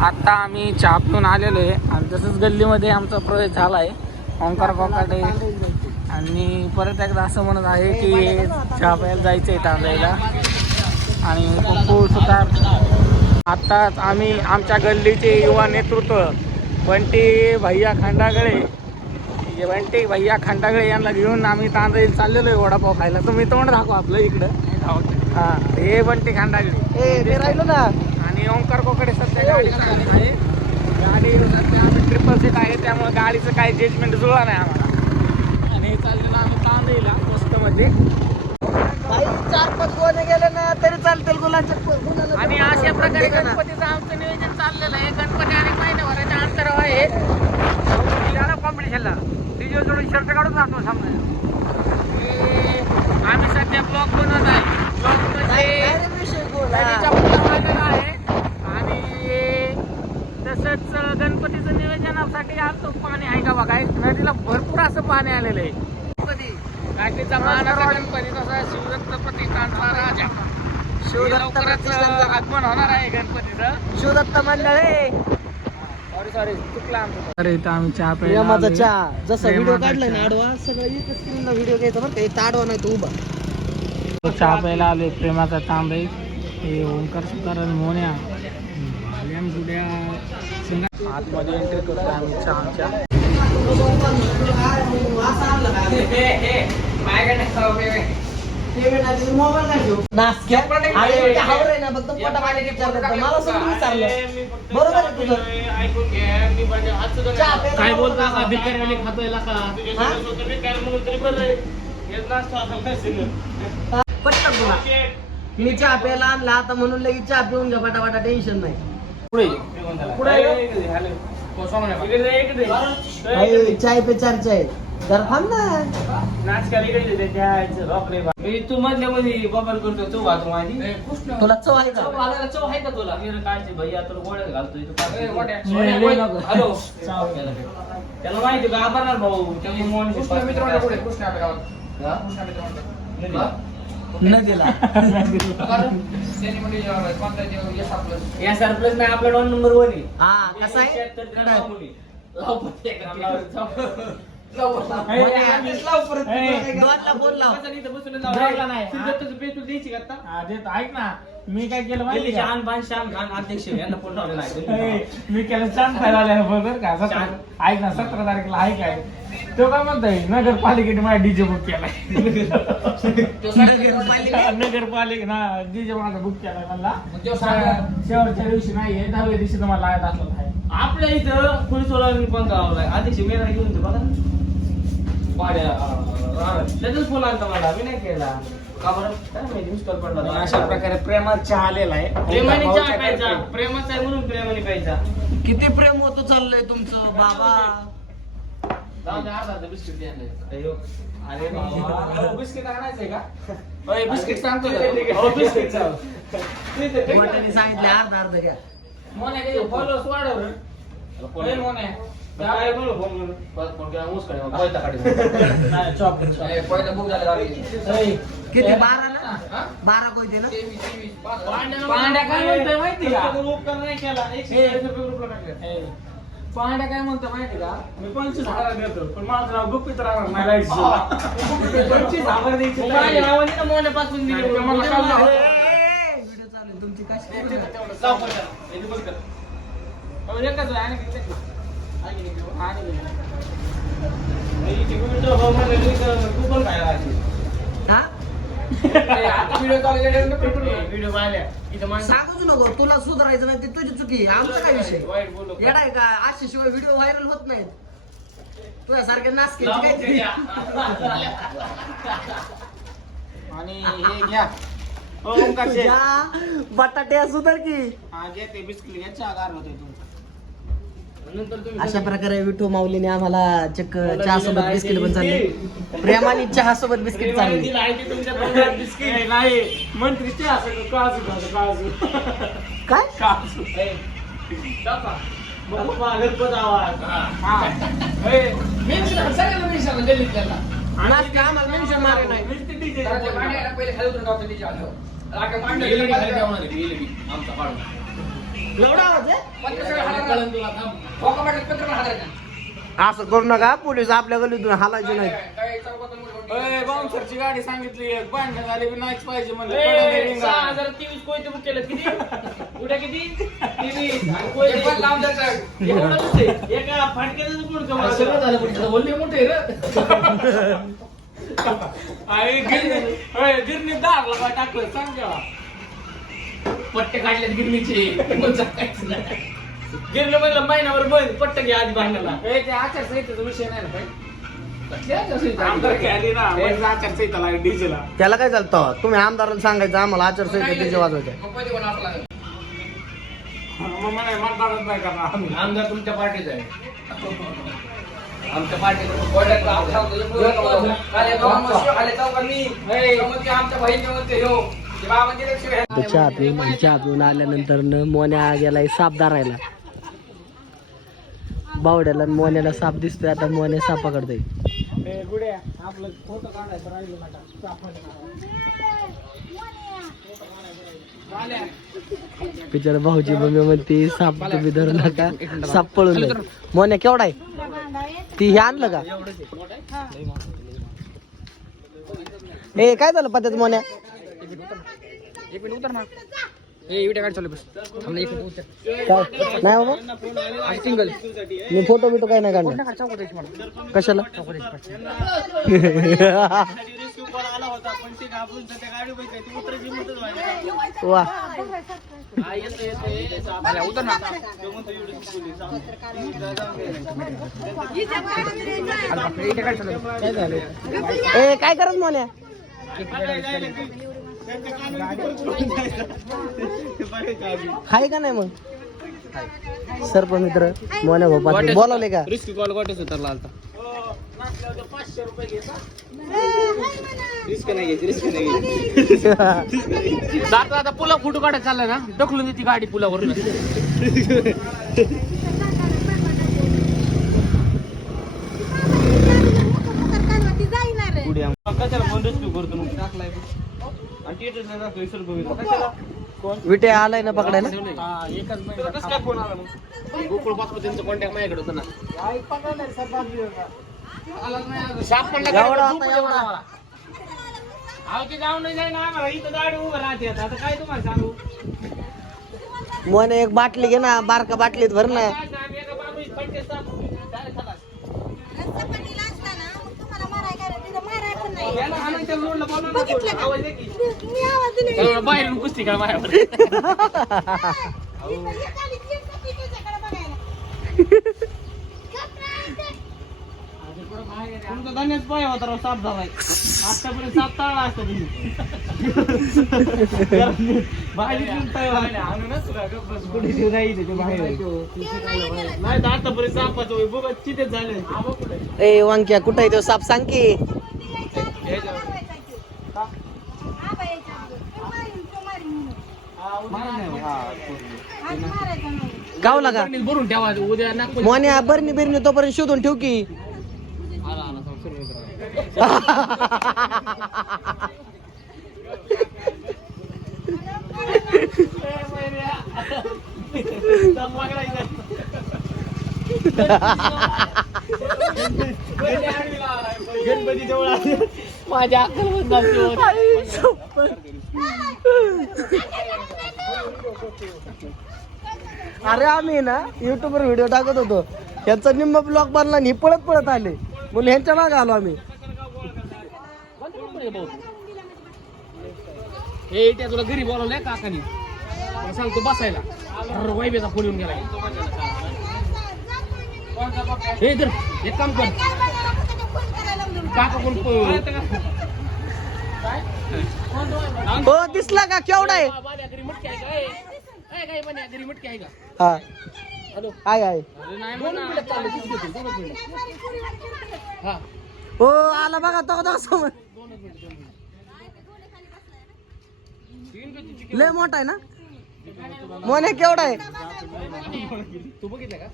आत्ता आम्ही चहा पिऊन आलेलो आहे. आणि तसंच गल्लीमध्ये आमचा प्रवेश झाला आहे ओंकार कोकाटे. आणि परत एकदा असं म्हणत आहे की चहा प्यायला जायचं आहे तांदळीला आणि पप्पू सुतार आत्ताच आम्ही आमच्या गल्लीचे युवा नेतृत्व बंटी भैया खंडागळे. बंटी भैया खंडागळे यांना घेऊन आम्ही तांदळी चाललेलो आहे वडापाव खायला. तुम्ही तोंड दाखव आपलं इकडं. हां हे बंटी खंडागळे. राहिलो ना. आणि ओंकार कोकडे सध्या गाडी आहे. गाडी सध्या आम्ही ट्रिपल सीट आहे त्यामुळे गाडीचं काही जजमेंट जुळला नाही आम्हाला. आणि हे चाललेलं आम्ही तांदळीला मस्त मध्ये चार पाच गोणे गेले ना तरी चालतील गुलांच्या आणि अशा प्रकारे गणपतीचं आमचं नियोजन चाललेलं आहे. गणपती अनेक महिन्याभराच्या अंतरावर आहे. कॉम्पिटिशनला डीजे जोडून शर्ट काढून जातो आम्ही सध्या ब्लॉग बनवत आहे. ब्लॉगमध्ये नदीच्या पुलावर आलेलो आहे आणि तसंच गणपतीचं नियोजनासाठी आलतो पाणी. आहे का बघा नदीला भरपूर असं पाणी आलेलं आहे. गणपती. तसा शिवदत्त प्रतिकांचा राजा. शिवदत्त लवकरच प्रतिष्ठानचा- आगमन होणार आहे गणपतीचं. शिवदत्त मंडळे. सॉरी सॉरी चुकला आमचं. अरे इथं आम्ही चहा प्रेमाचा चहा. जसा व्हिडिओ प्रेमाचा काढलाय ना चहा. आडवा सगळं एकच स्क्रीनला व्हिडिओ घ्यायचा बरं का. एक आडवा नाही तो उभा. चहा प्यायला आलोय प्रेमाचा तांबे. हे ओंकार सुतार आणि मोन्या आतमध्ये एंट्री करतो आम्ही चहाच्या काय बोलता का भिकाऱ्याने खातोय का? पटकन मी चहा प्यायला आणला आता म्हणून लगेच चहा पिऊन घ्या पटापटा टेन्शन नाही. चाय पे चर्चा आहे जरा थांब ना. तू मधल्या मध्ये बबर करतो तू वाहतो माझी. तुला चव आहे चव का चव आहे का तुला? काय भैया तुला घालतोय गोळ्या. नको. हॅलो. त्याला माहिती का आभारणार भाऊ? त्यामुळे या सरप्लस नाही आपला दोन नंबर वन आहे. हा कसा आहे? कडक. दोनला बोल लाव. जेवला नाही. हा, देतो. ऐक ना. मी काय केलं माहिती का? शान बान शान खान अध्यक्ष यांना फोन लावलेला ए, आहे मी केलं छान खायला आलं बरोबर का? सतरा ऐक ना सतरा तारखेला आहे काय? तो काय म्हणतोय नगरपालिकेने माझा डीजे बुक केलाय. नगरपालिका नगरपालिका ना डीजे माझा बुक केलाय मला शेवटच्या दिवशी नाहीये दहाव्या दिवशी तुम्हाला लागत असलं आहे. आपल्या इथं पोलीस वाला पण गावलाय अध्यक्ष मेरा घेऊन येतो बघा वाड्या त्याचाच फोन आलता मला मी नाही केला. का बरं काय माहिती मिस कॉल पडला आणि अशा प्रकारे प्रेमात चहा आलेला आहे प्रेमाने चहा प्यायचा. प्रेमाचा आहे म्हणून प्रेमाने प्यायचा किती प्रेम होतो चाललंय तुमचं बाबा जाऊ दे, अर्धा अर्धा बिस्किट द्या ना. अयो, अरे बाबा. बिस्किट आणायचंय का बिस्किट सांगतो हो, बिस्किट. मोठ्याने सांगितले अर्धा अर्धा घ्या मोने काही फॉलोअर्स वाढव रे. फोन करून? परत फोन केला, ऊस. नाही, चॉप, चॉप. ओय, किती? बारा ना? बारा कोयते ना? पांड्या काय म्हणतोय माहिती का? उपकार नाही केला. एकशे चाळीस रुपये ग्रुपला टाकले. ए, पांड्या काय म्हणतो माहिती का? मी पंचवीस हजार देतो पण माझं नाव गुप्पित राहणार नाही लाइट पंचवीस हजार द्यायचे माझ्या नावाने ना मोन्यापासून दिली. नाही, मला कळलं. जाऊ व्हिडिओ चालू आहे, तुमची कशी एकच आणि. हा? सांगूच नको. तुला सुधारायचं नाही ती तुझी चुकी आहे. आमचा काय विषय? वाईट बोलू येडा आहे का? अशा शिवाय व्हिडिओ व्हायरल होत नाहीत. तुझ्यासारख्या नासक्याची काहीतरी आणि हे घ्या. तुझ्या बटाटे सुधार की. हा, घे ते बिस्किट घ्या चहा गार होतोय तुमचा अशा प्रकारे विठू माऊलीने आम्हाला चक्क चहा सोबत बिस्किट पण चालले. प्रेमाने चहा सोबत बिस्किट? चालले काय. हा. आम्हाला एवढा आवाज आहे? असं करू नका पोलीस आपल्या गलीतून हालायचे नाही बाउन्सरची गाडी सांगितली भांडण झाली की नाहीच पाहिजे म्हणलं. ए, पडलं रिंगा. सहा हजार तेवीस कोयते बुक केलं किती? उद्या किती? तेवीस. आणि कोयते एवढंच आहे. एका फाटक्यातच गुण कमावलं. सगळं झालं? पण त्याचं बोलणे मोठे रे अरे गिरणी अरे काय टाकलं? सांग पट्टे काढलेत गिरणीचे. गिरलं म्हणलं महिनाभर बंद पट्ट घ्या आधी भांडणाला ए ते आचारसंहितेचा विषय नाही ना? आमदार खेळाली ना म्हणजे डीजेला. त्याला काय चालतं तुम्ही आमदाराला सांगायचं आम्हाला आचारसंहिता त्याचे वाजवायचे मग म्हणे मतदानच नाही करणार आम्ही. आमदार तुमच्या पार्टीचा आहे. आमच्या तर चहा पिऊन चहा पिऊन आल्यानंतर न मोन्या गेलाय साप धरायला. बावड्याला मोन्याला साप दिसतोय आता मोन्या साप पकडतोय बिचारा भाऊजी मम्मी म्हणते साप तुम्ही धरू नका साप पळून मोन्या केवढा आहे? ती हे आणलं का? ए काय झालं पद्धत मोन्या? एक मिनिट उतर ना. ए विडिओ काढ चालू बस. थांब ना, एक मिनिट उतर. काय नाही बाबा. सिंगल मी फोटो बिटो काय नाही काढणार. चौकट यायची मला कशाला? वा. मला उतर ना. चालू काय झालं ए काय करत मोन्या? हाय का नाही मग? सर्प मित्र मोन्या भाऊ पाटील बोलावले का? रिस्क कॉल वाटच उतरला आता रिस्क नाही घ्यायची रिस्क नाही घ्यायची. जाता आता पुला फोटो काढायला चाललाय ना? ढकलून देते गाडी पुलावरून. कशाला फोन रिस्क करतो मग? टाकलाय. विटे आलाय ना पकडायला? एकच तुला कसं काय फोन आला मग? गोकुळ बापू त्यांचं कॉन्टॅक्ट माझ्याकडे होतं ना. साप पडला एवढा होता, एवढा. अहो ते जाऊन नाही ना आम्हाला. इथं गाडी उभं राहते आता. आता काय तुम्हाला सांगू? मोने एक बाटली घे ना. बारका बाटलीत भर ना. एका साप, काय खलास. याला हाणायच्या रोडला बोलवा ना थोडं. आवाज दे की. बाहेरून कुस्ती का माझ्यावर तुमचा धन्यच पाय होता राव साप झालाय आतापर्यंत साप ताळला असता तुम्ही बाहेर नाही आतापर्यंत सापाचं बघा तिथेच झाले ए वांक्या कुठं आहे तो? साप सांग की. गावला का? भरून ठेवा. उद्या नागपूर मोन्या बरणी बिरणी तोपर्यंत शोधून ठेव की? गणपती जवळ आले माझ्या अक्कल अरे आम्ही ना युट्यूब वर व्हिडिओ टाकत होतो. यांचा निम्म ब्लॉग बनला आणि पळत पळत आले. म्हणून ह्यांच्या मागे आलो आम्ही. हे त्या तुला घरी बोलावलंय काकानी? सांगतो बसायला. वैबेचा फोन येऊन गेला. हे तर एक काम कर काका कोण हो दिसला का केवढा आहे माझ्या घरी मटकी आहे का ए? ए, काय म्हणे, घरी मटकी आहे का हा हॅलो आहे आहे अरे नाही म्हणा. तीच घेतो, दोनच मिनिटं. हा हो आला बघा तो तो समोर लय मोठा आहे ना मोने केवढा आहे? तू बघितलं का?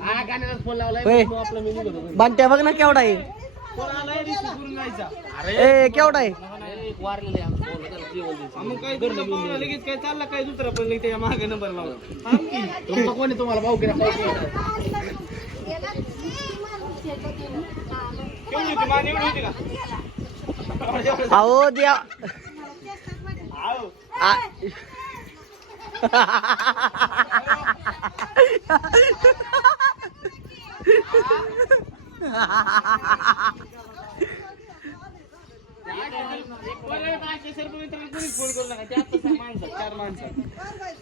हा गाण्याला फोन लावलाय. होय. मग आपला मी निघतो बांट्या बघ ना केवढा आहे. ए केवढा आहे? मग काय तुमचा पाहुणा लगेच काय चालला काय दुसरा पण लगेच त्याच्यामागे नंबर लावला कोणी तुम्हाला भाऊ केला केवढी होती? मान एवढी होती का? अहो द्या.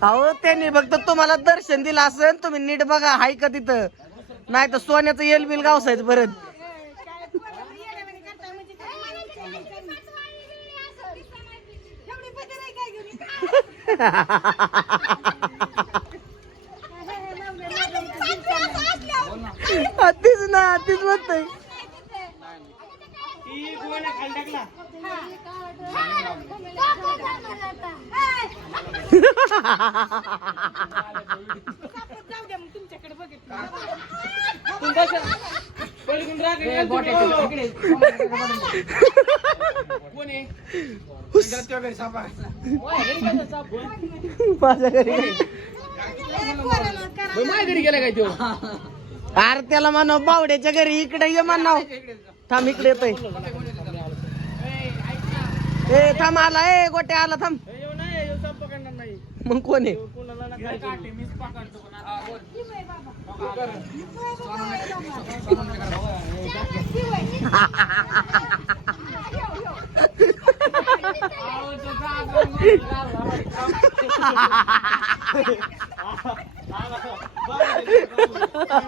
अहो त्यांनी फक्त तुम्हाला दर्शन दिलं असेल तुम्ही नीट बघा हाय का तिथं? नाही तर सोन्याचं येल बिल गावसायचं परत. तीच ना तीच म्हणतोय. ती गोव्याला खाली माझ्या घरी घरी गेला काय तो अरे त्याला म्हणाव बावड्याच्या घरी इकडे ये म्हणाव. थांब इकडे येतोय ए थांब आला. ए गोट्या आला थांब. मग कोण आहे येऊ कोणाला नका ऐकू.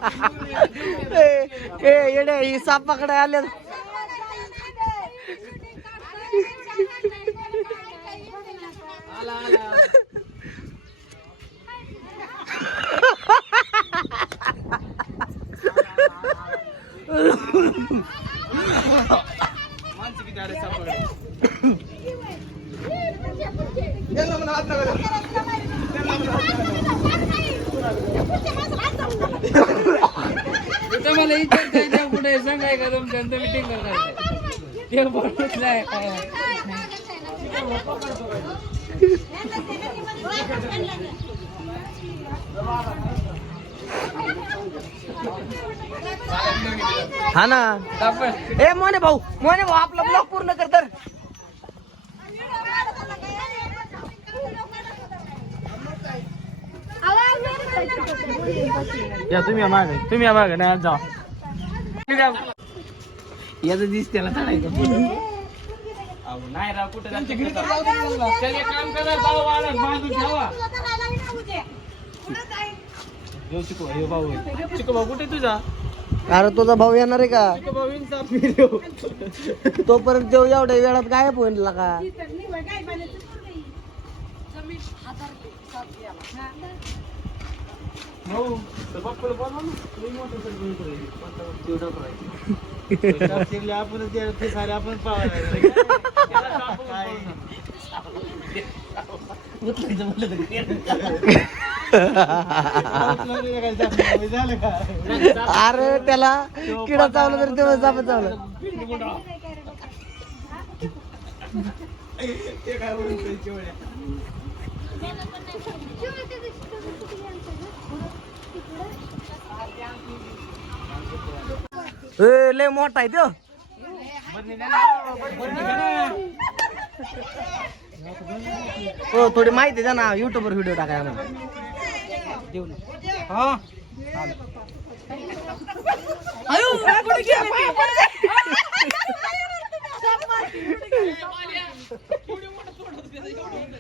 ए ए, येडे ही सापाकडे आले माणसं किती आले साप पकडायला. तिथं मला विचारता कुठे सांगाय का तुमच्या मिटिंग करणार हा ना. ए मोने भाऊ मोने भाऊ आपला ब्लॉग पूर्ण कर तर. या तुम्ही मागे तुम्ही या मागे नाही आज जा. याचं दिस त्याला नाही राव कुठे काम करा जाऊ वाढ बांधून ठेवा. येऊ शिकवा हे भाऊ आहे. भाऊ कुठे तुझा? अरे तुझा भाऊ येणार आहे का? भाऊ. तोपर्यंत जेव एवढ्या वेळात गायब होईल का ते सारे आपण अरे त्याला किडा चावला तरी तेव्हा जाप चावलं. ते काय लय मोठा आहे तो. हो थोडी माहिती द्या ना युट्यूब वर व्हिडिओ टाकाय आम्हाला हा.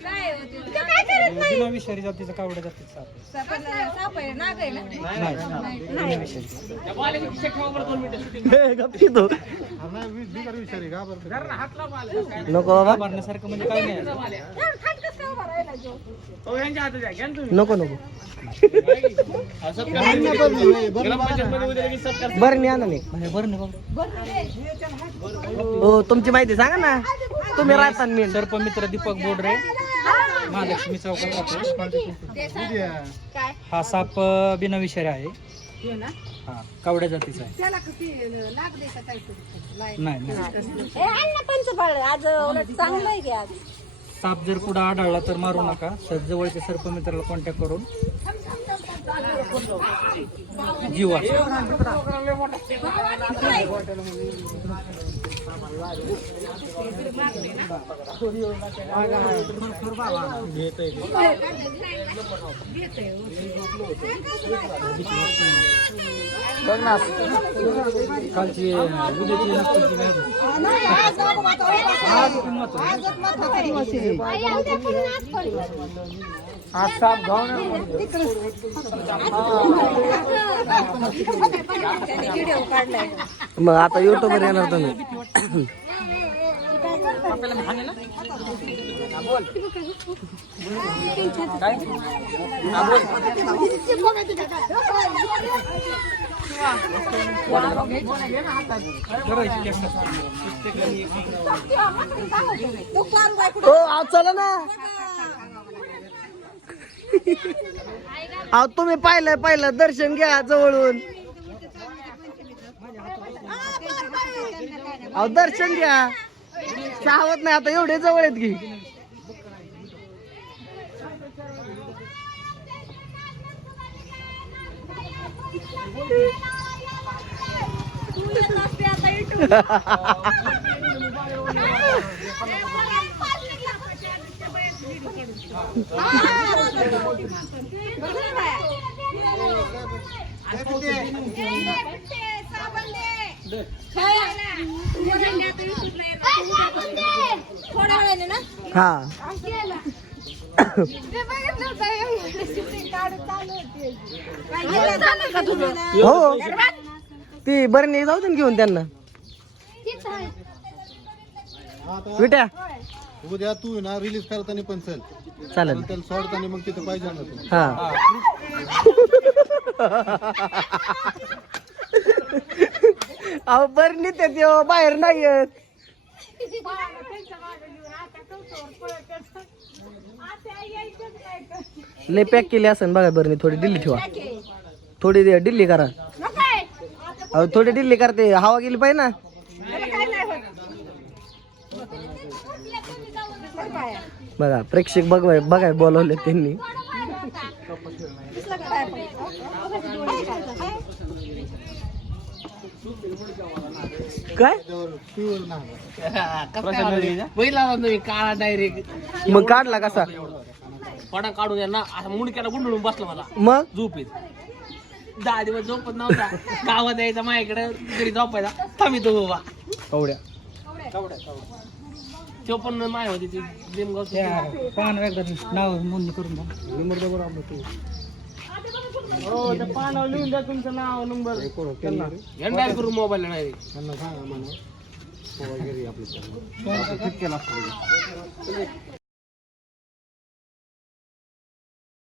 बिना विषारी जातीचा कावड्या जातीचा साप गप्पी तो नको बाबा. मारण्यासारखं म्हणजे काय नाही. हो, ना. नको नको. बरं मी आणा. नाही हो तुमची माहिती सांगा ना. तुम्ही राहता मी सर्पमित्र दीपक बोडरे महालक्ष्मी चौकात राहतो. हा साप बिनविषारी आहे. हा कावड्या जातीचा आहे. नाही. साप जर कुठं आढळला तर मारू नका. सर जवळच्या सर्पमित्राला कॉन्टॅक्ट करून. जीव वाचवा. बघ ना कालची उद्याची नक्कीची आज साप मग आता युट्यूबवर येणार तुम्ही. हो, चला ना. अहो तुम्ही पाहिलं पाहिलं. दर्शन घ्या जवळून. अहो दर्शन घ्या. चाहवत नाही आता एवढे जवळ आहेत की. थोड्या वेळाने ना? हा. हो ती बरणी जाऊ दे ना घेऊन त्यांना. विट्या. उद्या तू ना रिलीज करताना पण चल. चालेल. त्याला सोडताना मग तिथं पाहिजे ना तू. हा. अहो बरणी ते त्यो बाहेर नाही येत. लय पॅक केली असेल बघा बरणी थोडी दिल्ली ठेवा. थोडी दे- दिल्ली करा. अहो थोडी दिल्ली करते हवा गेली पाहिजे ना. बघा प्रेक्षक बघ बघाय बोलवले त्यांनी. काय? काळा डायरेक्ट मग काढला कसा? पडा काढून या ना असा मुंडक्याला गुंडळून बसला मला. मग? झोप येत. दहा दिवस झोपत नव्हता. गावात यायचा माझ्याकडे घरी झोपायचा. थांबितो बाबा. कवड्या. तो पण माय होती ती एकदा नाव नोंदणी करून हो त्या पानावर लिहून द्या तुमचं नाव नंबर. डायल करून मोबाईल नाही? त्यांना सांगा म्हणा वगैरे आपलं